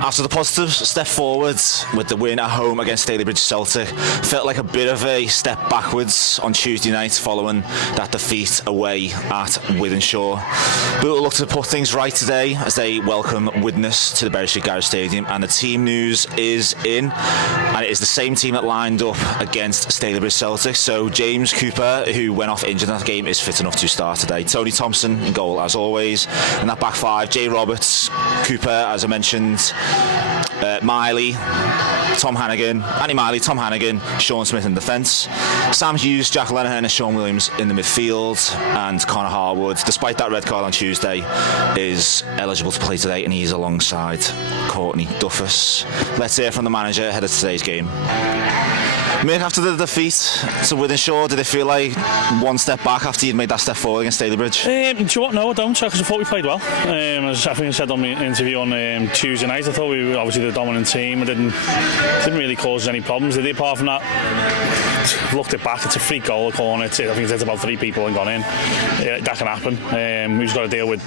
After the positive step forward with the win at home against Stalybridge Celtic, felt like a bit of a step backwards on Tuesday night following that defeat away at Widnes. Bootle looked to put things right today as they welcome Widnes to the Berry Street Garage Stadium, and the team news is in, and it is the same team that lined up against Stalybridge Celtic. So James Cooper, who went off injured in that game, is fit enough to start today. Tony Thompson in goal as always, and that back five: Jay Roberts, Cooper, as I mentioned, Miley, Tom Hannigan, Annie Miley, Tom Hannigan, Sean Smith in defence, Sam Hughes, Jack Lenihan and Sean Williams in the midfield, and Connor Harwood, despite that red card on Tuesday, is eligible to play today, and he's alongside Courtney Duffus. Let's hear from the manager ahead of today's game. Mick, after the defeat to Widnes, did it feel like one step back after you'd made that step forward against Stalybridge? Do you what? No, I don't, because I thought we played well. As I think I said on my interview on Tuesday night, I thought we were obviously the dominant team. It didn't really cause us any problems, did it? Apart from that, I've looked it back, it's a free goal, a corner. I think it's about 3 people and gone in. That can happen. We've just got to deal with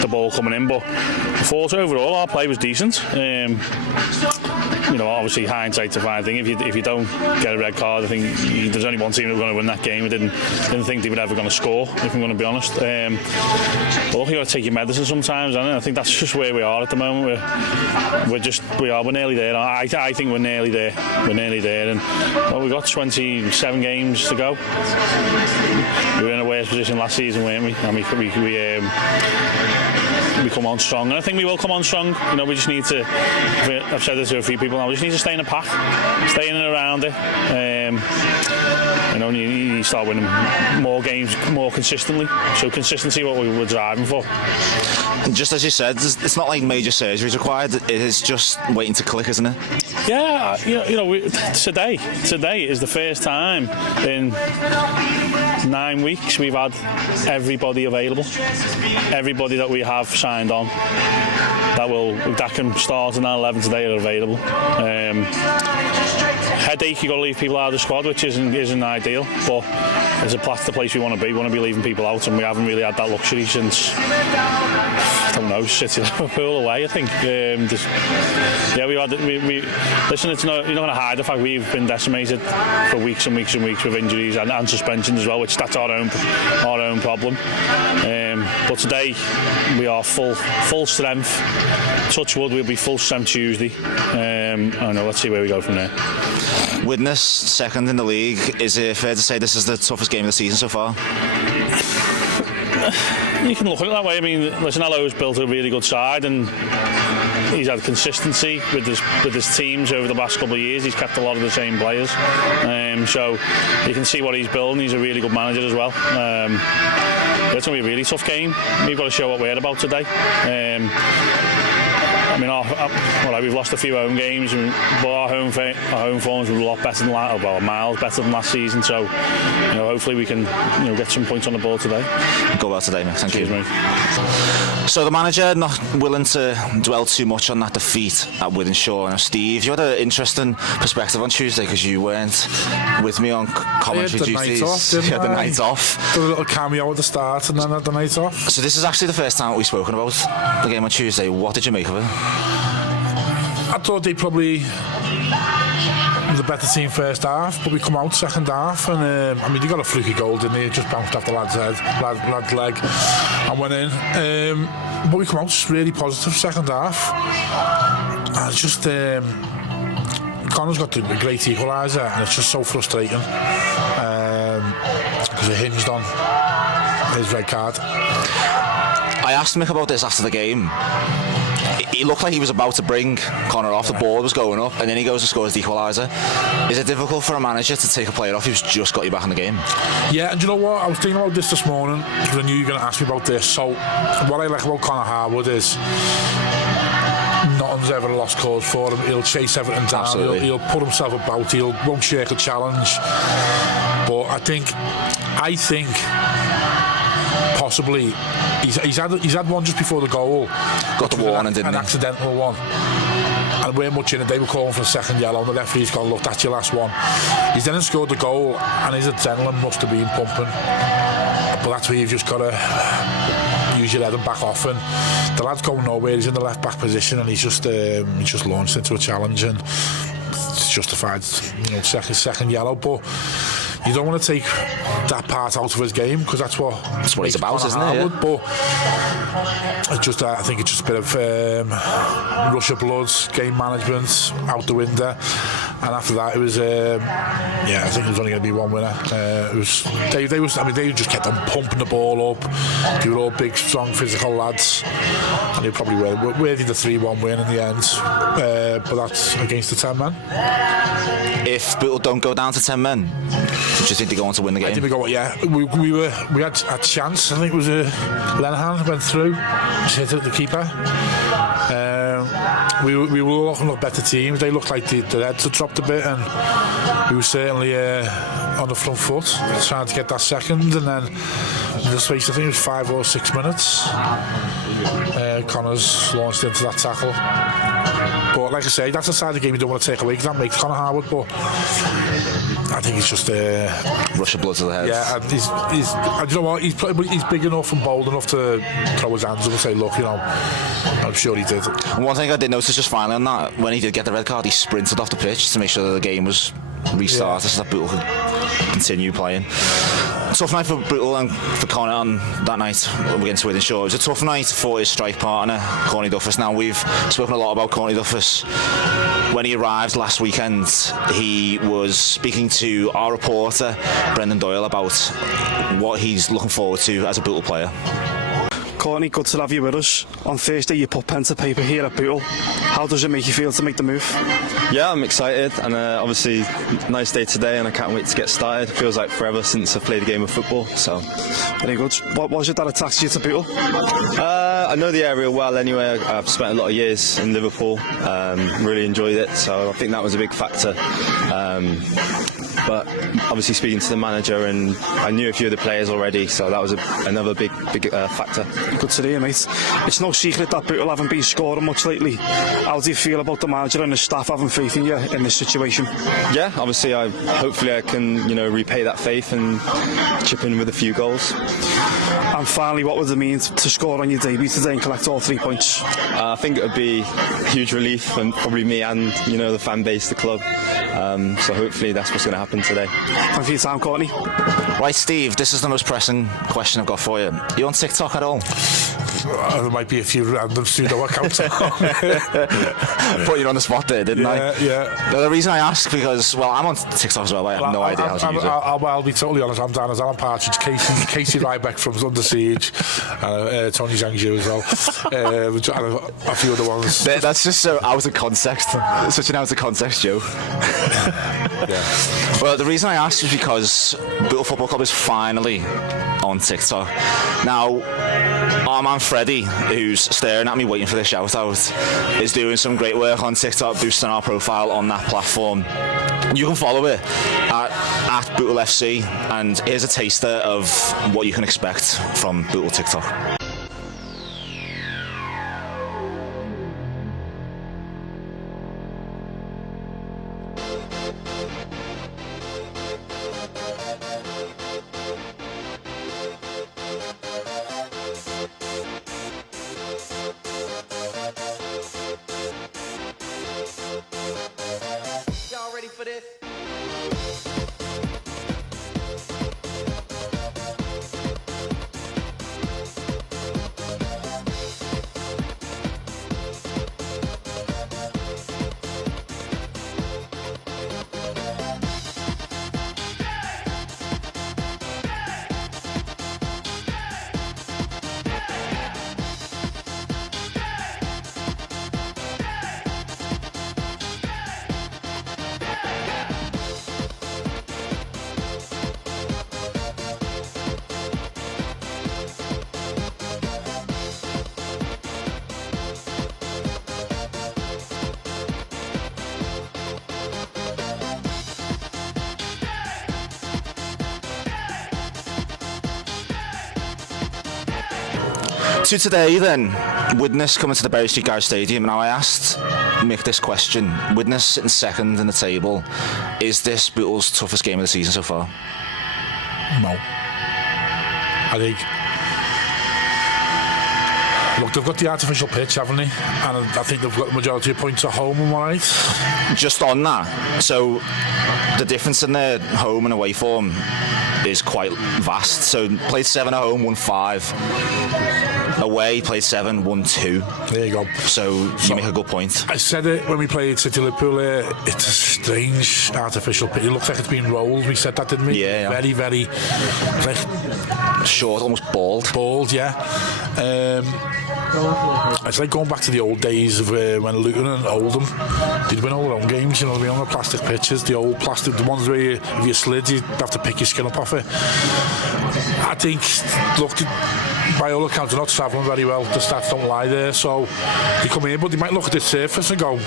the ball coming in. But I thought overall our play was decent. Obviously hindsight's a fine thing. If you don't get a red card, I think there's only one team that was going to win that game. I didn't think they were ever going to score, if I'm going to be honest. But look, you got to take your medicine sometimes, and I think that's just where we are at the moment. We're nearly there. I think we're nearly there. And we've got 27 games to go. We were in a worse position last season, weren't we? And we come on strong, and I think we will come on strong. We just need to, I've said this to a few people now, we just need to stay in the pack, stay in and around it. You start winning more games more consistently. So consistency, what we were driving for. Just as you said, it's not like major surgery is required. It is just waiting to click, isn't it? Yeah, today is the first time in 9 weeks we've had everybody available. Everybody that we have signed on that can start in our 11 today are available. Headache, you've got to leave people out of the squad, which isn't ideal, but it's the place we want to be. We want to be leaving people out, and we haven't really had that luxury since, I don't know, City Liverpool away, I think. Listen, you're not going to hide the fact we've been decimated for weeks and weeks and weeks with injuries and suspensions as well, which that's our own problem. But today we are full strength. Touch wood, we'll be full strength Tuesday. Let's see where we go from there. Widnes, second in the league. Is it fair to say this is the toughest game of the season so far? You can look at it that way. I mean, listen, Allo's built a really good side, and he's had consistency with his teams over the last couple of years. He's kept a lot of the same players, so you can see what he's building. He's a really good manager as well. It's going to be a really tough game. We've got to show what we're about today. We've lost a few home games, but our home forms were a lot better than miles better than last season. So, hopefully we can, get some points on the board today. Go well today, mate. Thank you. Mate. So the manager not willing to dwell too much on that defeat at Widnes. Now, Steve, you had an interesting perspective on Tuesday because you weren't with me on commentary duties. You had the night off. Did a little cameo at the start and then had the night off. So this is actually the first time we've spoken about the game on Tuesday. What did you make of it? I thought they probably was a better team first half, but we come out second half, and they got a fluky goal, didn't they? It just bounced off the lad's leg and went in. But we come out really positive second half. And it's just Connor's got a great equaliser, and it's just so frustrating because it hinged on his red card. I asked Mick about this after the game. He looked like he was about to bring Connor off. The ball was going up, and then he goes and scores the equaliser. Is it difficult for a manager to take a player off who's just got you back in the game? Yeah, and you know what? I was thinking about this morning because I knew you were going to ask me about this. So, what I like about Connor Harwood is nothing's ever a lost cause for him. He'll chase everything down. He'll put himself about. Won't shirk a challenge. But I think possibly he's had one just before the goal. Got the warning, didn't he? An accidental one. And we're much in it. They were calling for a second yellow, and the referee's gone, look, that's your last one. He's then scored the goal, and his adrenaline must have been pumping. But that's where you've just got to use your head and back off, and the lad's going nowhere. He's in the left back position, and he's just launched into a challenge, and it's justified, second yellow. But you don't want to take that part out of his game, because that's what he's about, isn't it? Yeah. But I think it's just a bit of rush of blood, game management out the window, and after that it was I think there was only going to be one winner. They just kept on pumping the ball up. They were all big, strong, physical lads, and they probably were worthy the 3-1 win in the end. But that's against the 10 men. If Bootle don't go down to 10 men, do you think they go on to win the game? I think we had a chance. I think it was Lenihan went through, just hit at the keeper. We were looking at better teams. They looked like their heads had dropped a bit, and we were certainly on the front foot trying to get that second. And then in the space, I think it was 5 or 6 minutes, Connors launched into that tackle. But like I say, that's the side of the game you don't want to take away, because that makes Connor Howard. But I think he's just rush of blood to the head. Yeah, and you know what? He's big enough and bold enough to throw his hands up and say, look, I'm sure he did. And one thing I did notice just finally on that, when he did get the red card, he sprinted off the pitch to make sure that the game was restarted so that Bootle could continue playing. Tough night for Bootle and for Connor on that night against Widnes. It was a tough night for his strike partner, Corny Duffus. Now, we've spoken a lot about Corny Duffus. When he arrived last weekend, he was speaking to our reporter, Brendan Doyle, about what he's looking forward to as a Bootle player. Corny, good to have you with us. On Thursday you put pen to paper here at Bootle. How does it make you feel to make the move? Yeah, I'm excited, and obviously nice day today, and I can't wait to get started. Feels like forever since I've played a game of football. So very good. What was it that attracted you to Bootle? I know the area well anyway. I've spent a lot of years in Liverpool, really enjoyed it, so I think that was a big factor. But obviously speaking to the manager, and I knew a few of the players already, so that was another big factor. Good to hear, mate. It's no secret that Bootle haven't been scoring much lately. How do you feel about the manager and the staff having faith in you in this situation? Yeah, obviously hopefully I can repay that faith and chip in with a few goals. And finally, what would it mean to score on your debut today and collect all 3 points? I think it would be huge relief for probably me and the fan base, the club. So hopefully that's what's going to happen today. Thank you for your time, Courtney. Right, Steve, this is the most pressing question I've got for you. Are you on TikTok at all? There might be a few random pseudo accounts. Put you on the spot there, didn't I? Yeah. No, the reason I ask, because, well, I'm on TikTok as well. I have no idea how to use it. I'll be totally honest. I'm down as Alan Partridge, Casey Ryback from Under Siege, Tony Zhangzhou as well, and a few other ones. That's just so out of context. Such an out of context joke. Yeah. Well, the reason I asked is because Bootle Football Club is finally on TikTok. Now, our man Freddie, who's staring at me waiting for this shout out, is doing some great work on TikTok, boosting our profile on that platform. You can follow it at Bootle FC, and here's a taster of what you can expect from Bootle TikTok. For this. To today then, Widnes coming to the Bury Street Garage Stadium. Now I asked Mick this question. Widnes sitting second in the table. Is this Bootle's toughest game of the season so far? No. I think Look, they've got the artificial pitch, haven't they? And I think they've got the majority of points at home, am I right? Just on that, so the difference in their home and away form is quite vast. So played 7 at home, won 5. Away, played 7, won 2. There you go. So you make a good point. I said it when we played City Liverpool. It's a strange artificial pitch. It looks like it's been rolled. We said that, didn't we? Yeah. Very, very like short, almost bald. Bald, yeah. It's like going back to the old days of when Luton and Oldham, they'd win all their own games, you know, they'd be on the plastic pitches, the old plastic, the ones where if you slid, you'd have to pick your skin up off it. I think, look, by all accounts, they're not travelling very well. The stats don't lie there, so they come here, but they might look at the surface and go,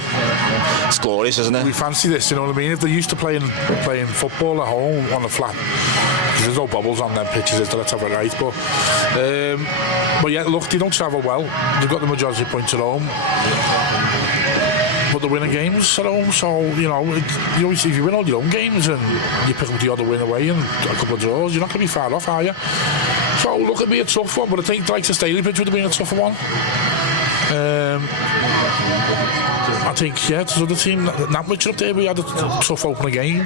it's glorious, isn't it? We fancy this, you know what I mean? If they're used to playing football at home on the flat, there's no bubbles on them pitches, is there? Let's have it right. But yeah, look, they don't travel well. They've got the majority of points at home, but they're winning games at home. So you know, if you win all your own games and you pick up the other win away and a couple of draws, you're not going to be far off, are you? So look, it'll be a tough one, but I think like the Stalybridge would have been a tougher one. I think, yeah, there's other team, Nantwich up there, we had a tough opening game,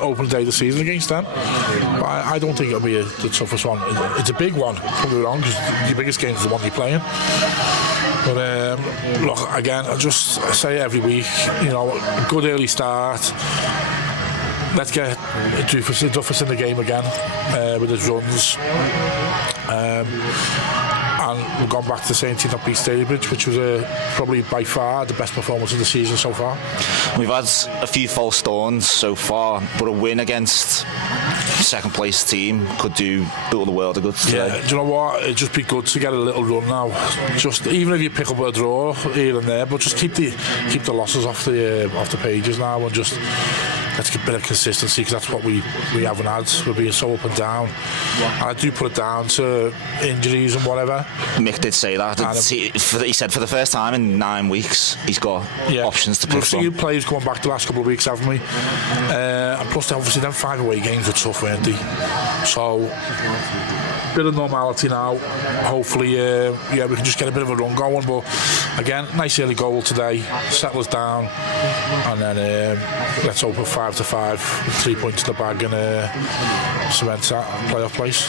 opening day of the season against them. But I don't think it'll be the toughest one. It's a big one, don't get me wrong, because your biggest game is the one you're playing. But look, again, I just say every week, you know, a good early start. Let's get Duffus in the game again with his runs. And we've gone back to saying team that beat Stalybridge, which was probably by far the best performance of the season so far. We've had a few false dawns so far, but a win against second place team could do all the world of good today. Yeah, do you know what? It'd just be good to get a little run now. Just even if you pick up a draw here and there, but just keep the losses off the pages now and just. Let's get a bit of consistency, because that's what we haven't had. We're being so up and down. And I do put it down to injuries and whatever. Mick did say that. He said for the first time in 9 weeks, he's got options to pick We've seen from. players coming back the last couple of weeks, haven't we? And plus, obviously, them 5 away games were tough, weren't they? So, bit of normality now. Hopefully, we can just get a bit of a run going. But again, nice early goal today. Settle us down, and then let's hope for 5-5, 3 points in the bag, and cement that playoff place.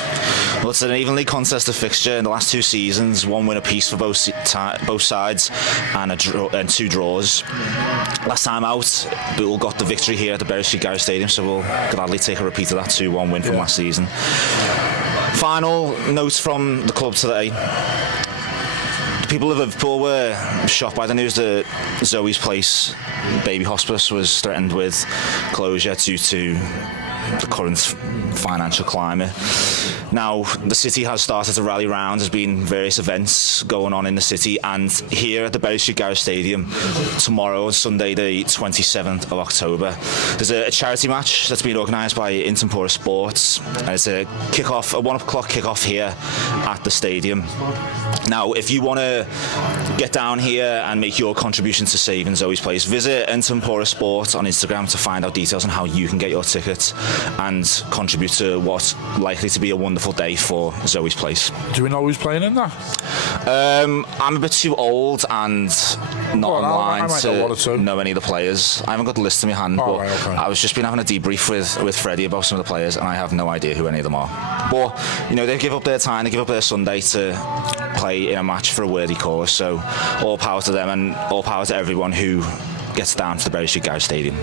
Well, it's an evenly contested fixture in the last 2 seasons. 1 win apiece for both sides, and 2 draws. Last time out, Bootle got the victory here at the Bury Street Garage Stadium, so we'll gladly take a repeat of that 2-1 win from last season. Final notes from the club today. The people of Liverpool were shocked by the news that Zoe's Place baby hospice was threatened with closure due to the current financial climate. Now, the city has started to rally round. There's been various events going on in the city, and here at the Bury Street Garage Stadium tomorrow, Sunday the 27th of October, there's a charity match that's been organised by Intempora Sports, and it's a 1 o'clock kick-off here at the stadium. Now, if you want to get down here and make your contribution to saving Zoe's Place, visit Intempora Sports on Instagram to find out details on how you can get your tickets and contribute to what's likely to be a wonderful day for Zoe's Place. Do we know who's playing in that? I'm a bit too old and not online to know any of the players. I haven't got the list in my hand, but I was just been having a debrief with Freddie about some of the players, and I have no idea who any of them are. But you know, they give up their time, they give up their Sunday to play in a match for a worthy cause. So all power to them, and all power to everyone who gets down to the Bury Street Garage Stadium.